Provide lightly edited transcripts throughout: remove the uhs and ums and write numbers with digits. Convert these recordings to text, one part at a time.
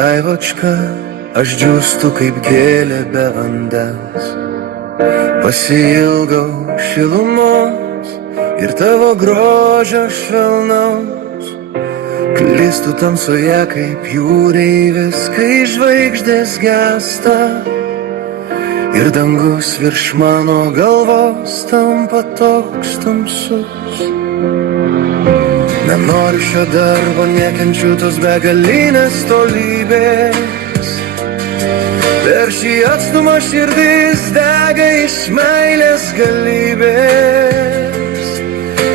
Daivočka, aš džiūstu kaip gėlė be vandens. Pasiilgau šilumos ir tavo grožio švelnaus. Klystu tamsoje kaip jūreivis, kai žvaigždės gęsta ir dangus virš mano galvos tampa toks tamsus. Nenoriu šio darbo, nekenčiu tos begalinės tolybės. Per šį atstumą širdis dega iš meilės galybės.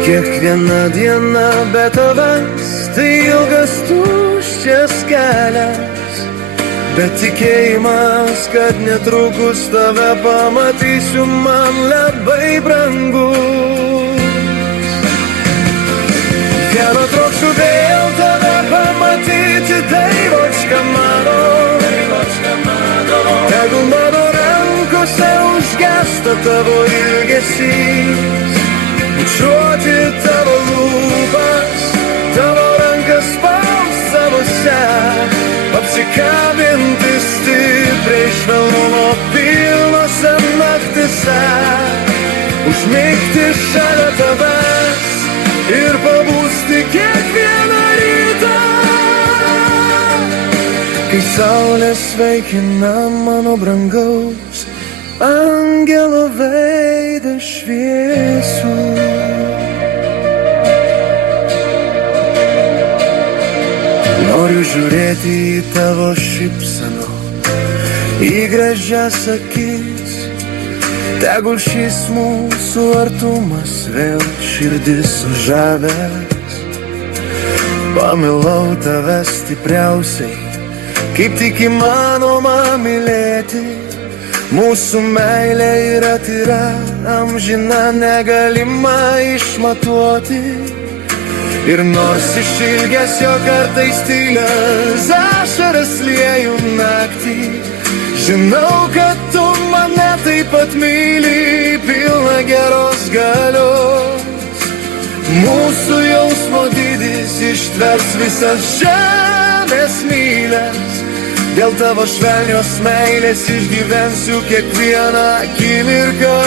Kiekviena diena be tavęs tai ilgas tuščias kelias, bet tikėjimas, kad netrukus tave pamatysiu, man labai brangus. Vieno trokščiu vėl tave pamatyti, Daivočka mano. Tegul mano rankose užgęsta tavo ilgesys, bučiuoti tavo lūpas, tavo rankas spaus savose, apsikabinti stipriai švelnumo pilnose naktise, užmigti šalia tavęs ir pabusti kiekvieną rytą, kai saulė sveikina mano brangaus angelo veidą šviesų. Noriu žiūrėti į tavo šypseną, į gražias akis. Tegul šis mūsų artumas vėl širdis sužavęs. Pamilau tave stipriausiai, kaip tik įmanoma mylėti. Mūsų meilė yra tyra, amžina, negalima išmatuoti. Ir nors iš ilgesio kartais tylias ašaras lieju naktį, žinau, kad tu mane taip pat myli, pilna geros galios. Mūsų jausmo dydis ištvers visas žemės mylias. Dėl tavo švelnios meilės išgyvensiu kiekvieną akimirką.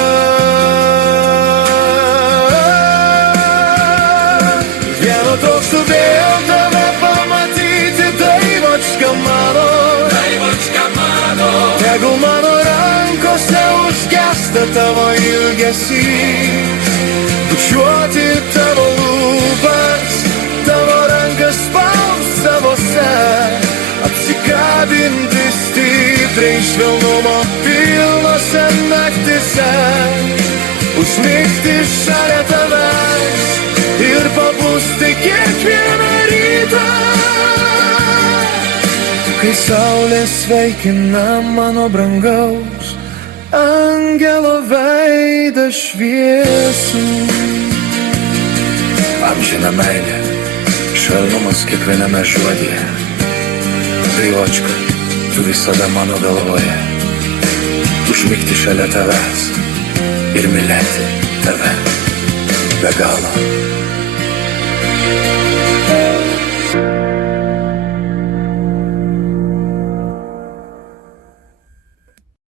Vieno trokštu vėl tave pamatyti, Daivočka mano. Tegul mano rankose užgęsta tavo ilgesys, bučiuoti tavo lūpas, tavo rankas spaus savose, apsikabinti stipriai švelnumo pilnose naktise, užmigti šalia tavęs ir pabusti kiekvieną rytą, kai saulė sveikina mano brangaus angelo veidą šviesų. Amžina meilė, švelnumas kiekviename žodyje. Daivočka, tu visada mano galvoje. Užmigti šalia tavęs ir mylėti tave be galo.